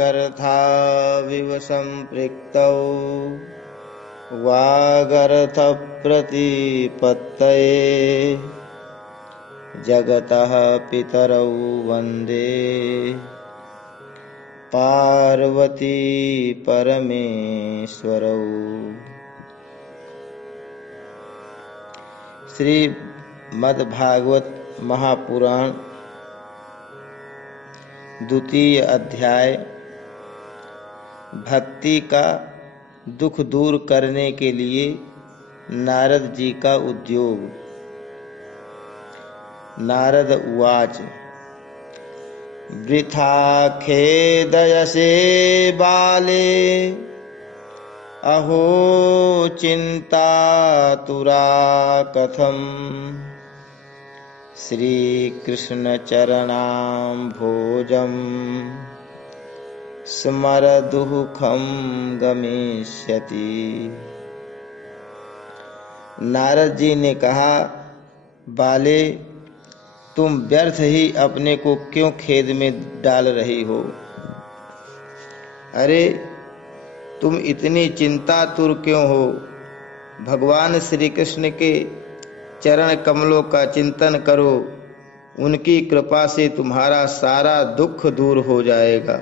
वागर्थाविव सम्पृक्तौ वागर्थप्रतिपत्तये जगतः पितरौ वन्दे पार्वती परमेश्वरौ। श्रीमद्भागवत महापुराण द्वितीय अध्याय भक्ति का दुख दूर करने के लिए नारद जी का उद्योग। नारद उवाच वृथा खेदयसे बाले अहो चिंतातुरा कथम् श्रीकृष्ण चरणाम्भोजम् स्मरदुःखं गमिष्यति। नारद जी ने कहा, बाले, तुम व्यर्थ ही अपने को क्यों खेद में डाल रही हो? अरे, तुम इतनी चिंतातुर क्यों हो? भगवान श्री कृष्ण के चरण कमलों का चिंतन करो, उनकी कृपा से तुम्हारा सारा दुख दूर हो जाएगा।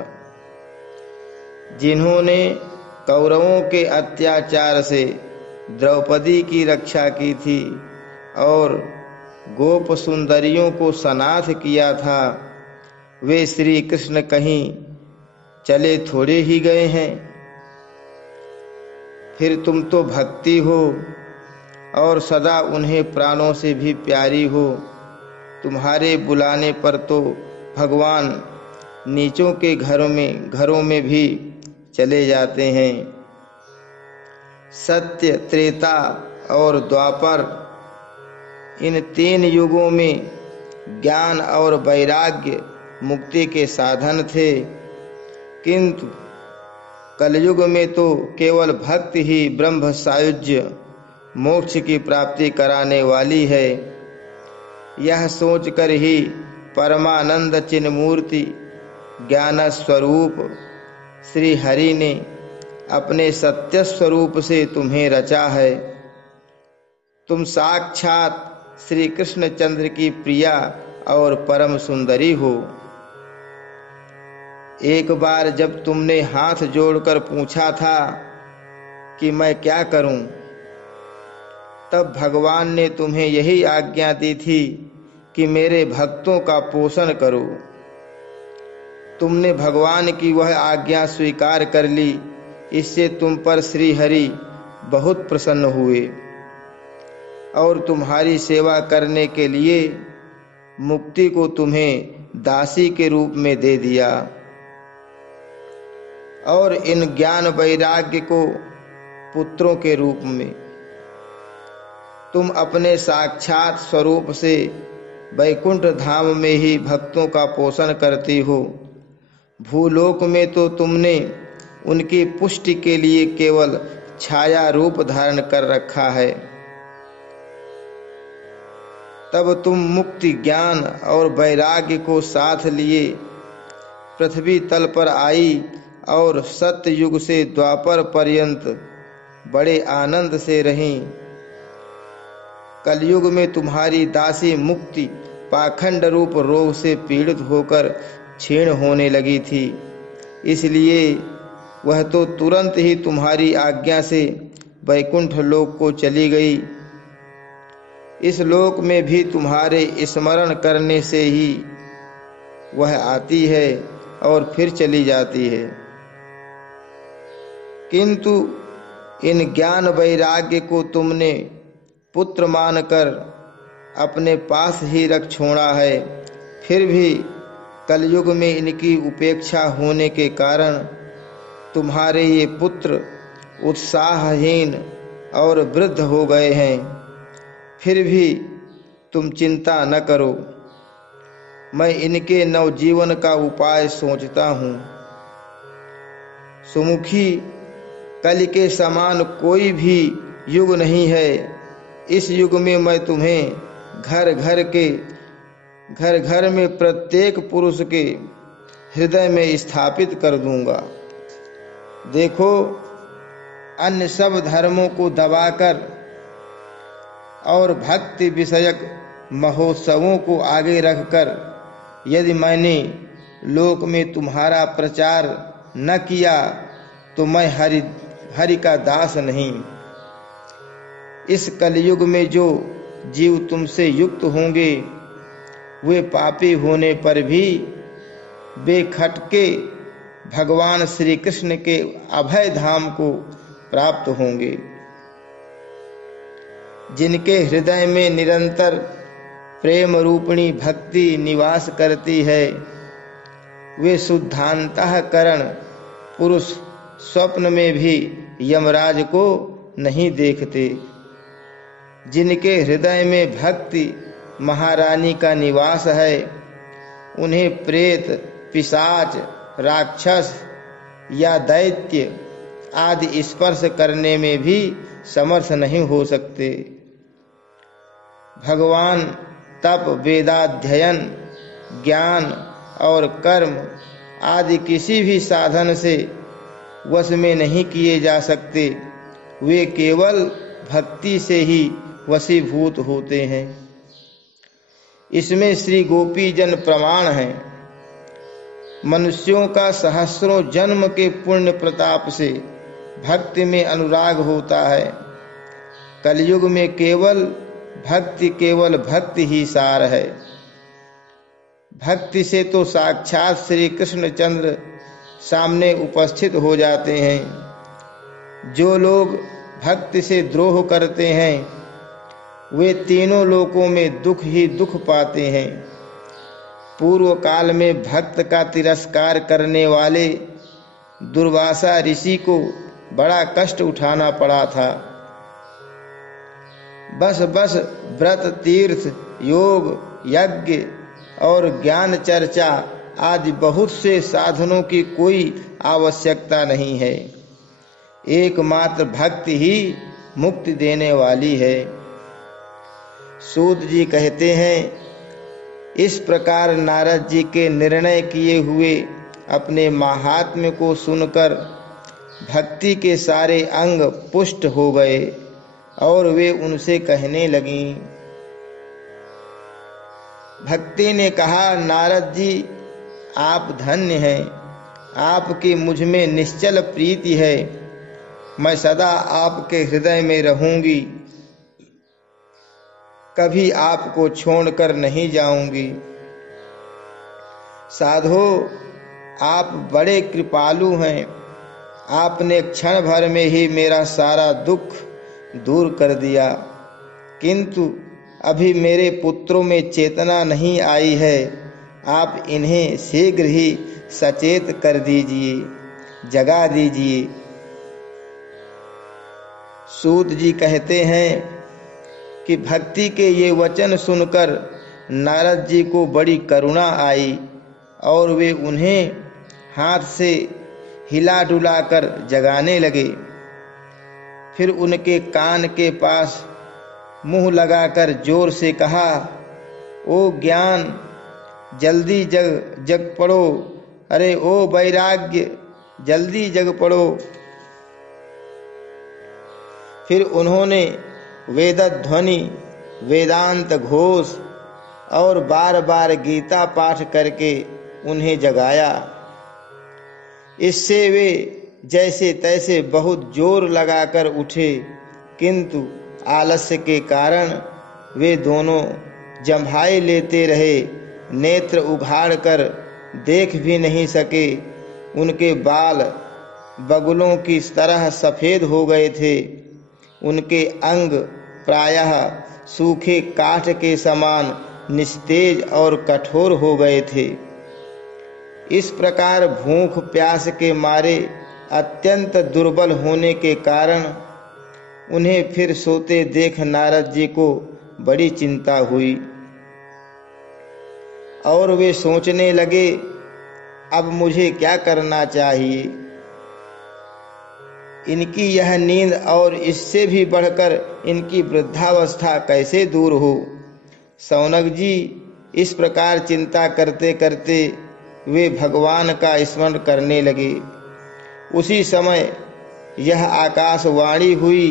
जिन्होंने कौरवों के अत्याचार से द्रौपदी की रक्षा की थी और गोप सुंदरियों को सनाथ किया था, वे श्री कृष्ण कहीं चले थोड़े ही गए हैं। फिर तुम तो भक्ति हो और सदा उन्हें प्राणों से भी प्यारी हो। तुम्हारे बुलाने पर तो भगवान नीचों के घरों में भी चले जाते हैं। सत्य, त्रेता और द्वापर, इन 3 युगों में ज्ञान और वैराग्य मुक्ति के साधन थे, किंतु कलयुग में तो केवल भक्ति ही ब्रह्म सायुज्य मोक्ष की प्राप्ति कराने वाली है। यह सोचकर ही परमानंद चिन्मूर्ति ज्ञान स्वरूप श्री हरि ने अपने सत्य स्वरूप से तुम्हें रचा है। तुम साक्षात श्री कृष्णचंद्र की प्रिया और परम सुंदरी हो। एक बार जब तुमने हाथ जोड़कर पूछा था कि मैं क्या करूं, तब भगवान ने तुम्हें यही आज्ञा दी थी कि मेरे भक्तों का पोषण करो। तुमने भगवान की वह आज्ञा स्वीकार कर ली। इससे तुम पर श्री हरि बहुत प्रसन्न हुए और तुम्हारी सेवा करने के लिए मुक्ति को तुम्हें दासी के रूप में दे दिया और इन ज्ञान वैराग्य को पुत्रों के रूप में। तुम अपने साक्षात स्वरूप से वैकुंठ धाम में ही भक्तों का पोषण करती हो। भूलोक में तो तुमने उनकी पुष्टि के लिए केवल छाया रूप धारण कर रखा है। तब तुम मुक्ति, ज्ञान और वैराग्य को साथ लिए पृथ्वी तल पर आई और सत्य युग से द्वापर पर्यंत बड़े आनंद से रहीं। कलयुग में तुम्हारी दासी मुक्ति पाखंड रूप रोग से पीड़ित होकर क्षीण होने लगी थी, इसलिए वह तो तुरंत ही तुम्हारी आज्ञा से वैकुंठ लोक को चली गई। इस लोक में भी तुम्हारे स्मरण करने से ही वह आती है और फिर चली जाती है, किंतु इन ज्ञान वैराग्य को तुमने पुत्र मानकर अपने पास ही रख छोड़ा है। फिर भी कलयुग में इनकी उपेक्षा होने के कारण तुम्हारे ये पुत्र उत्साहहीन और वृद्ध हो गए हैं। फिर भी तुम चिंता न करो, मैं इनके नवजीवन का उपाय सोचता हूँ। सुमुखी, कल के समान कोई भी युग नहीं है। इस युग में मैं तुम्हें घर घर में प्रत्येक पुरुष के हृदय में स्थापित कर दूंगा। देखो, अन्य सब धर्मों को दबाकर और भक्ति विषयक महोत्सवों को आगे रखकर यदि मैंने लोक में तुम्हारा प्रचार न किया तो मैं हरि का दास नहीं। इस कलयुग में जो जीव तुमसे युक्त होंगे वे पापी होने पर भी बेखटके भगवान श्री कृष्ण के अभय धाम को प्राप्त होंगे। जिनके हृदय में निरंतर प्रेम रूपिणी भक्ति निवास करती है वे शुद्धांतःकरण पुरुष स्वप्न में भी यमराज को नहीं देखते। जिनके हृदय में भक्ति महारानी का निवास है उन्हें प्रेत, पिशाच, राक्षस या दैत्य आदि स्पर्श करने में भी समर्थ नहीं हो सकते। भगवान तप, वेदाध्ययन, ज्ञान और कर्म आदि किसी भी साधन से वश में नहीं किए जा सकते। वे केवल भक्ति से ही वशीभूत होते हैं। इसमें श्री गोपी जन प्रमाण हैं। मनुष्यों का सहस्रों जन्म के पुण्य प्रताप से भक्ति में अनुराग होता है। कलयुग में केवल भक्ति ही सार है। भक्ति से तो साक्षात श्री कृष्णचंद्र सामने उपस्थित हो जाते हैं। जो लोग भक्ति से द्रोह करते हैं वे तीनों लोकों में दुख ही दुख पाते हैं। पूर्व काल में भक्त का तिरस्कार करने वाले दुर्वासा ऋषि को बड़ा कष्ट उठाना पड़ा था। बस व्रत, तीर्थ, योग, यज्ञ और ज्ञान चर्चा आदि बहुत से साधनों की कोई आवश्यकता नहीं है। एकमात्र भक्ति ही मुक्ति देने वाली है। सूत जी कहते हैं, इस प्रकार नारद जी के निर्णय किए हुए अपने महात्म्य को सुनकर भक्ति के सारे अंग पुष्ट हो गए और वे उनसे कहने लगीं। भक्ति ने कहा, नारद जी आप धन्य हैं, आपकी मुझ में निश्चल प्रीति है। मैं सदा आपके हृदय में रहूंगी, कभी आपको छोड़कर नहीं जाऊंगी। साधो, आप बड़े कृपालु हैं। आपने क्षण भर में ही मेरा सारा दुख दूर कर दिया, किंतु अभी मेरे पुत्रों में चेतना नहीं आई है। आप इन्हें शीघ्र ही सचेत कर दीजिए, जगा दीजिए। सूत जी कहते हैं कि भक्ति के ये वचन सुनकर नारद जी को बड़ी करुणा आई और वे उन्हें हाथ से हिला डुलाकर जगाने लगे। फिर उनके कान के पास मुंह लगाकर जोर से कहा, ओ ज्ञान, जल्दी जग पड़ो। अरे ओ वैराग्य, जल्दी जग पड़ो। फिर उन्होंने वेदध्वनि, वेदांत घोष और बार बार गीता पाठ करके उन्हें जगाया। इससे वे जैसे तैसे बहुत जोर लगाकर उठे, किंतु आलस्य के कारण वे दोनों जम्हाई लेते रहे, नेत्र उघाड़कर देख भी नहीं सके। उनके बाल बगुलों की तरह सफेद हो गए थे। उनके अंग प्रायः सूखे काठ के समान निस्तेज और कठोर हो गए थे। इस प्रकार भूख प्यास के मारे अत्यंत दुर्बल होने के कारण उन्हें फिर सोते देख नारद जी को बड़ी चिंता हुई और वे सोचने लगे, अब मुझे क्या करना चाहिए। इनकी यह नींद और इससे भी बढ़कर इनकी वृद्धावस्था कैसे दूर हो। शौनक जी इस प्रकार चिंता करते करते वे भगवान का स्मरण करने लगे। उसी समय यह आकाशवाणी हुई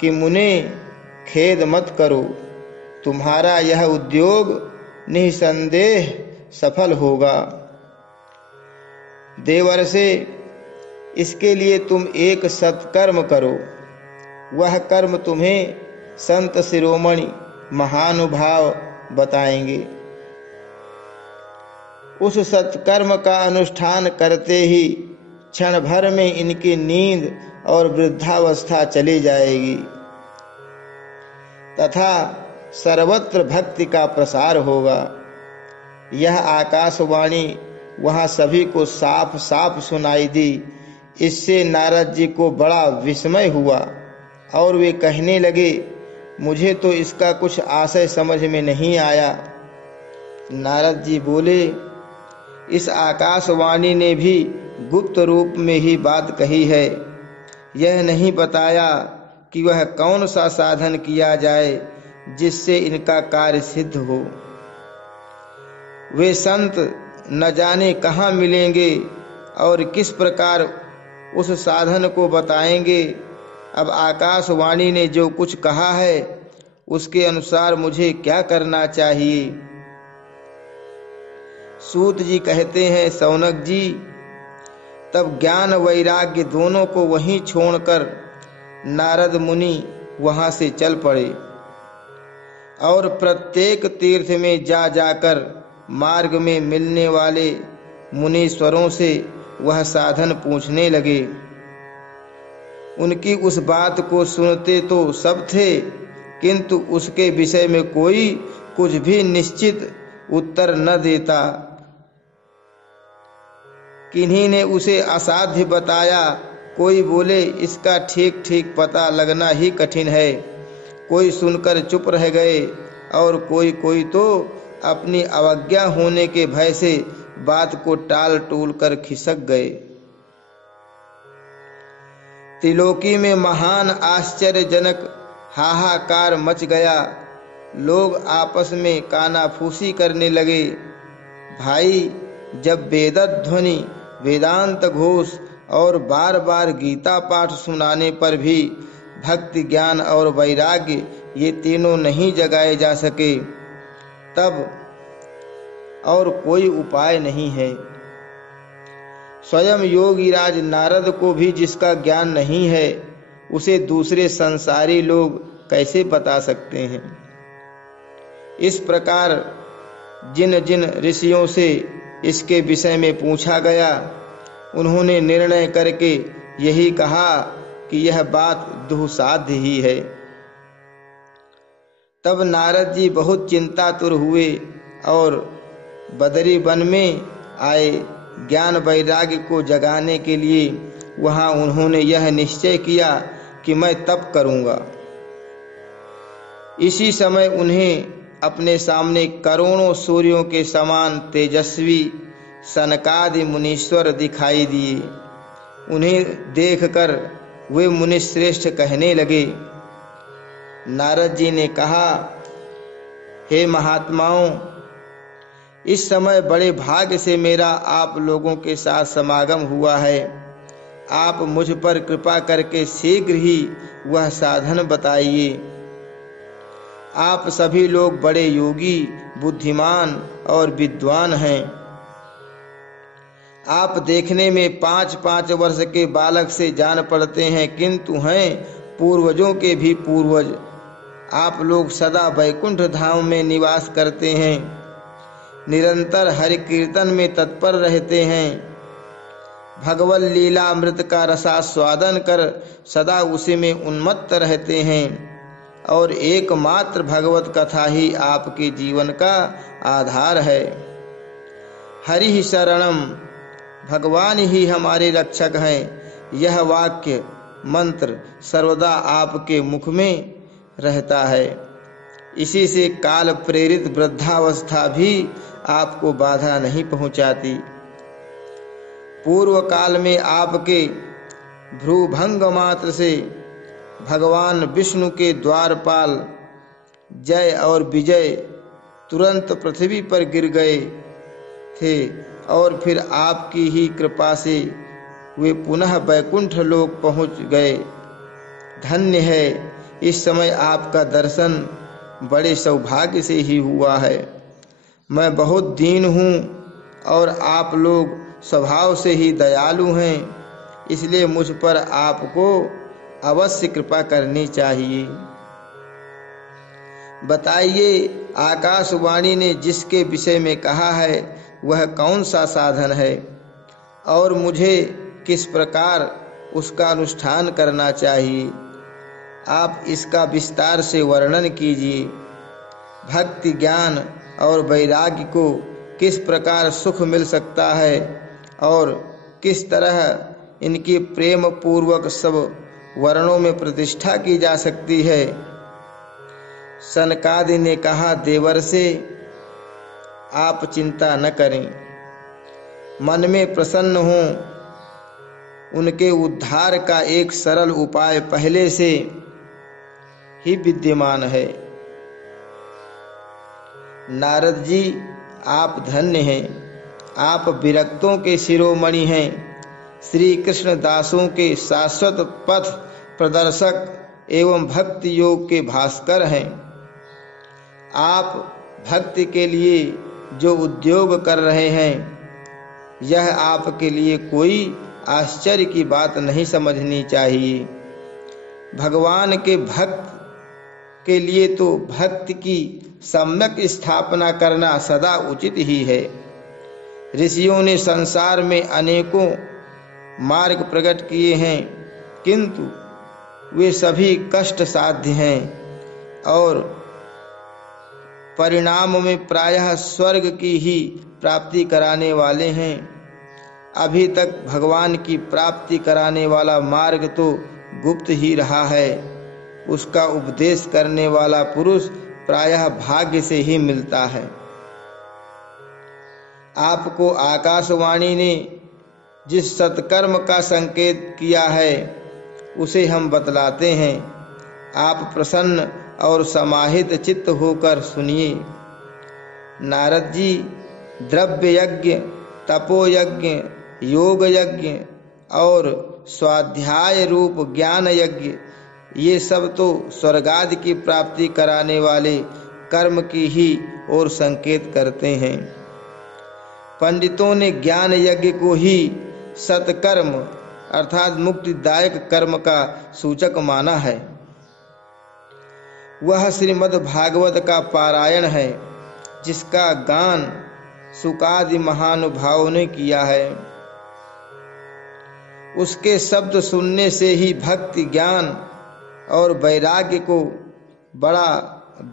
कि मुने, खेद मत करो, तुम्हारा यह उद्योग निसंदेह सफल होगा। देवर्षे, इसके लिए तुम एक सत्कर्म करो। वह कर्म तुम्हें संत शिरोमणि महानुभाव बताएंगे। उस सत्कर्म का अनुष्ठान करते ही क्षण भर में इनकी नींद और वृद्धावस्था चली जाएगी तथा सर्वत्र भक्ति का प्रसार होगा। यह आकाशवाणी वहां सभी को साफ साफ सुनाई दी। इससे नारद जी को बड़ा विस्मय हुआ और वे कहने लगे, मुझे तो इसका कुछ आशय समझ में नहीं आया। नारद जी बोले, इस आकाशवाणी ने भी गुप्त रूप में ही बात कही है। यह नहीं बताया कि वह कौन सा साधन किया जाए जिससे इनका कार्य सिद्ध हो। वे संत न जाने कहाँ मिलेंगे और किस प्रकार उस साधन को बताएंगे। अब आकाशवाणी ने जो कुछ कहा है उसके अनुसार मुझे क्या करना चाहिए। सूत जी कहते हैं, सौनक जी, तब ज्ञान वैराग्य दोनों को वहीं छोड़कर नारद मुनि वहां से चल पड़े और प्रत्येक तीर्थ में जा जाकर मार्ग में मिलने वाले मुनीश्वरों से वह साधन पूछने लगे। उनकी उस बात को सुनते तो सब थे, किंतु उसके विषय में कोई कुछ भी निश्चित उत्तर न देता। किन्हीं ने उसे असाध्य बताया, कोई बोले इसका ठीक ठीक पता लगना ही कठिन है। कोई सुनकर चुप रह गए और कोई तो अपनी अवज्ञा होने के भय से बात को टाल टूल कर खिसक गए। त्रिलोकी में महान आश्चर्यजनक हाहाकार मच गया। लोग आपस में कानाफूसी करने लगे। भाई, जब वेदध्वनि, वेदांत घोष और बार बार गीता पाठ सुनाने पर भी भक्ति, ज्ञान और वैराग्य ये तीनों नहीं जगाए जा सके, तब और कोई उपाय नहीं है। स्वयं योगीराज नारद को भी जिसका ज्ञान नहीं है, उसे दूसरे संसारी लोग कैसे बता सकते हैं। इस प्रकार जिन जिन ऋषियों से इसके विषय में पूछा गया, उन्होंने निर्णय करके यही कहा कि यह बात दुस्साध्य ही है। तब नारद जी बहुत चिंतातुर हुए और बदरी वन में आए। ज्ञान वैराग्य को जगाने के लिए वहां उन्होंने यह निश्चय किया कि मैं तप करूंगा। इसी समय उन्हें अपने सामने करोड़ों सूर्यों के समान तेजस्वी सनकादि मुनीश्वर दिखाई दिए। उन्हें देखकर वे मुनिश्रेष्ठ कहने लगे। नारद जी ने कहा, हे महात्माओं, इस समय बड़े भाग्य से मेरा आप लोगों के साथ समागम हुआ है। आप मुझ पर कृपा करके शीघ्र ही वह साधन बताइए। आप सभी लोग बड़े योगी, बुद्धिमान और विद्वान हैं। आप देखने में 5-5 वर्ष के बालक से जान पड़ते हैं, किंतु हैं पूर्वजों के भी पूर्वज। आप लोग सदा वैकुंठ धाम में निवास करते हैं, निरंतर हरि कीर्तन में तत्पर रहते हैं, भगवत लीला अमृत का रसास्वादन कर सदा उसी में उन्मत्त रहते हैं और एकमात्र भगवत कथा ही आपके जीवन का आधार है। हरि ही शरणम, भगवान ही हमारे रक्षक हैं। यह वाक्य मंत्र सर्वदा आपके मुख में रहता है। इसी से काल प्रेरित वृद्धावस्था भी आपको बाधा नहीं पहुंचाती। पूर्व काल में आपके भ्रूभंग मात्र से भगवान विष्णु के द्वारपाल जय और विजय तुरंत पृथ्वी पर गिर गए थे और फिर आपकी ही कृपा से वे पुनः वैकुंठ लोक पहुंच गए। धन्य है, इस समय आपका दर्शन बड़े सौभाग्य से ही हुआ है। मैं बहुत दीन हूँ और आप लोग स्वभाव से ही दयालु हैं, इसलिए मुझ पर आपको अवश्य कृपा करनी चाहिए। बताइए, आकाशवाणी ने जिसके विषय में कहा है वह कौन सा साधन है और मुझे किस प्रकार उसका अनुष्ठान करना चाहिए? आप इसका विस्तार से वर्णन कीजिए। भक्ति, ज्ञान और वैराग्य को किस प्रकार सुख मिल सकता है और किस तरह इनकी प्रेम पूर्वक सब वर्णों में प्रतिष्ठा की जा सकती है? सनकादि ने कहा, देवर्षि, आप चिंता न करें, मन में प्रसन्न हों। उनके उद्धार का एक सरल उपाय पहले से ही विद्यमान है। नारद जी, आप धन्य हैं। आप विरक्तों के शिरोमणि हैं, श्री कृष्ण दासों के शाश्वत पथ प्रदर्शक एवं भक्ति योग के भास्कर हैं। आप भक्ति के लिए जो उद्योग कर रहे हैं, यह आपके लिए कोई आश्चर्य की बात नहीं समझनी चाहिए। भगवान के भक्त के लिए तो भक्ति की सम्यक स्थापना करना सदा उचित ही है। ऋषियों ने संसार में अनेकों मार्ग प्रकट किए हैं, किंतु वे सभी कष्ट साध्य हैं और परिणाम में प्रायः स्वर्ग की ही प्राप्ति कराने वाले हैं। अभी तक भगवान की प्राप्ति कराने वाला मार्ग तो गुप्त ही रहा है। उसका उपदेश करने वाला पुरुष प्रायः भाग्य से ही मिलता है। आपको आकाशवाणी ने जिस सत्कर्म का संकेत किया है उसे हम बतलाते हैं। आप प्रसन्न और समाहित चित्त होकर सुनिए। नारद जी, द्रव्य यज्ञ, तपो यज्ञ, योग यज्ञ और स्वाध्याय रूप ज्ञान यज्ञ, ये सब तो स्वर्गादि की प्राप्ति कराने वाले कर्म की ही ओर संकेत करते हैं। पंडितों ने ज्ञान यज्ञ को ही सत्कर्म अर्थात मुक्तिदायक कर्म का सूचक माना है। वह श्रीमद् भागवत का पारायण है, जिसका गान सुकादि महानुभावों ने किया है। उसके शब्द सुनने से ही भक्ति, ज्ञान और वैराग्य को बड़ा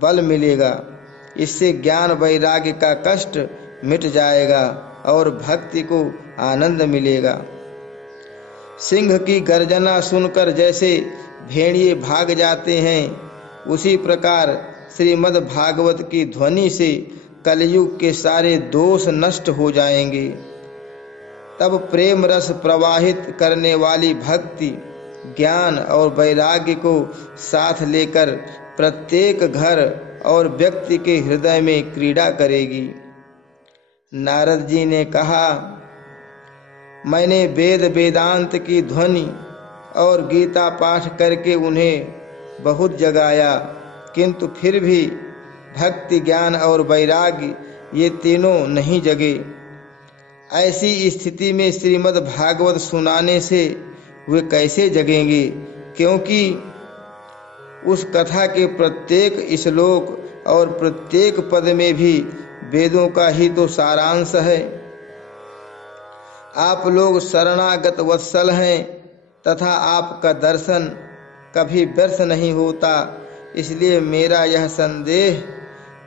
बल मिलेगा। इससे ज्ञान वैराग्य का कष्ट मिट जाएगा और भक्ति को आनंद मिलेगा। सिंह की गर्जना सुनकर जैसे भेड़िए भाग जाते हैं, उसी प्रकार श्रीमद् भागवत की ध्वनि से कलयुग के सारे दोष नष्ट हो जाएंगे। तब प्रेम रस प्रवाहित करने वाली भक्ति, ज्ञान और वैराग्य को साथ लेकर प्रत्येक घर और व्यक्ति के हृदय में क्रीड़ा करेगी। नारद जी ने कहा, मैंने वेद वेदांत की ध्वनि और गीता पाठ करके उन्हें बहुत जगाया, किंतु फिर भी भक्ति, ज्ञान और वैराग्य ये तीनों नहीं जगे। ऐसी स्थिति में श्रीमद् भागवत सुनाने से वे कैसे जगेंगे? क्योंकि उस कथा के प्रत्येक श्लोक और प्रत्येक पद में भी वेदों का ही तो सारांश है। आप लोग शरणागत वत्सल हैं तथा आपका दर्शन कभी व्यर्थ नहीं होता, इसलिए मेरा यह संदेह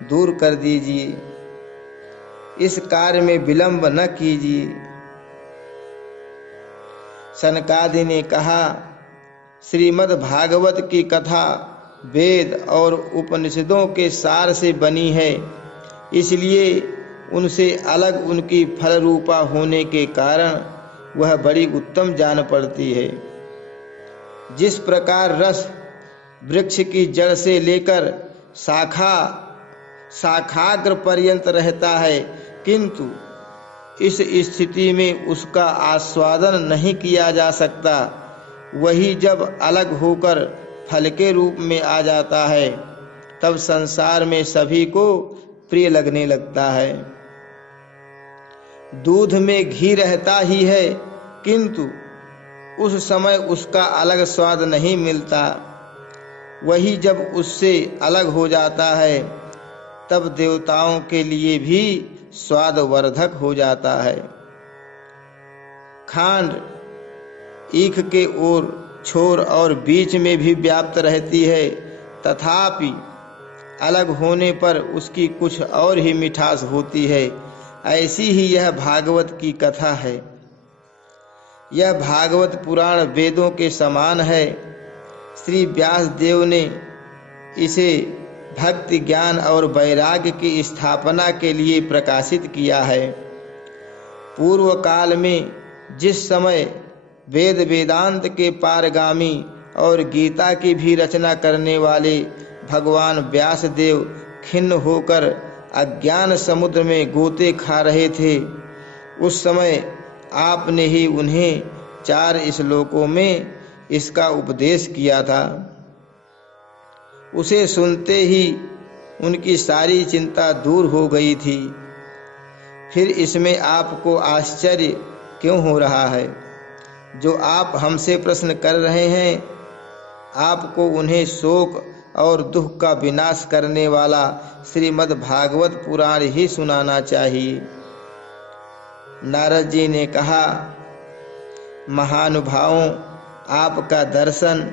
दूर कर दीजिए। इस कार्य में विलंब न कीजिए। सनकादि ने कहा, श्रीमद् भागवत की कथा वेद और उपनिषदों के सार से बनी है, इसलिए उनसे अलग उनकी फल रूपा होने के कारण वह बड़ी उत्तम जान पड़ती है। जिस प्रकार रस वृक्ष की जड़ से लेकर शाखाग्र पर्यंत रहता है, किंतु इस स्थिति में उसका आस्वादन नहीं किया जा सकता। वही जब अलग होकर फल के रूप में आ जाता है तब संसार में सभी को प्रिय लगने लगता है। दूध में घी रहता ही है, किंतु उस समय उसका अलग स्वाद नहीं मिलता। वही जब उससे अलग हो जाता है तब देवताओं के लिए भी स्वादवर्धक हो जाता है। खांड ईख के ओर छोर और बीच में भी व्याप्त रहती है, तथापि अलग होने पर उसकी कुछ और ही मिठास होती है। ऐसी ही यह भागवत की कथा है। यह भागवत पुराण वेदों के समान है। श्री व्यास देव ने इसे भक्ति, ज्ञान और वैराग्य की स्थापना के लिए प्रकाशित किया है। पूर्व काल में जिस समय वेद वेदांत के पारगामी और गीता की भी रचना करने वाले भगवान व्यास देव खिन्न होकर अज्ञान समुद्र में गोते खा रहे थे, उस समय आपने ही उन्हें 4 श्लोकों में इसका उपदेश किया था। उसे सुनते ही उनकी सारी चिंता दूर हो गई थी। फिर इसमें आपको आश्चर्य क्यों हो रहा है? जो आप हमसे प्रश्न कर रहे हैं, आपको उन्हें शोक और दुख का विनाश करने वाला श्रीमद् भागवत पुराण ही सुनाना चाहिए। नारद जी ने कहा, महानुभावों, आपका दर्शन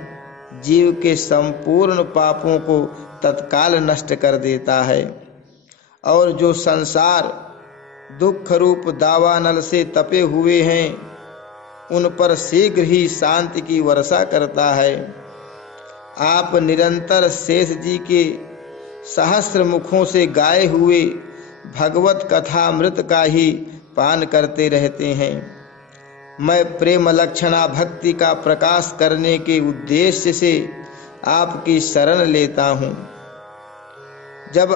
जीव के संपूर्ण पापों को तत्काल नष्ट कर देता है और जो संसार दुख रूप दावानल से तपे हुए हैं उन पर शीघ्र ही शांति की वर्षा करता है। आप निरंतर शेष जी के सहस्र मुखों से गाए हुए भगवत कथामृत का ही पान करते रहते हैं। मैं प्रेम लक्षणा भक्ति का प्रकाश करने के उद्देश्य से आपकी शरण लेता हूँ। जब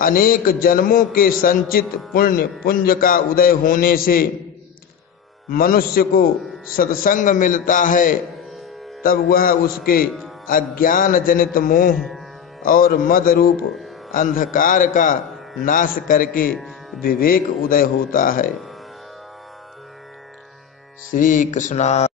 अनेक जन्मों के संचित पुण्य पुंज का उदय होने से मनुष्य को सत्संग मिलता है, तब वह उसके अज्ञान जनित मोह और मद रूप अंधकार का नाश करके विवेक उदय होता है। श्री कृष्णा।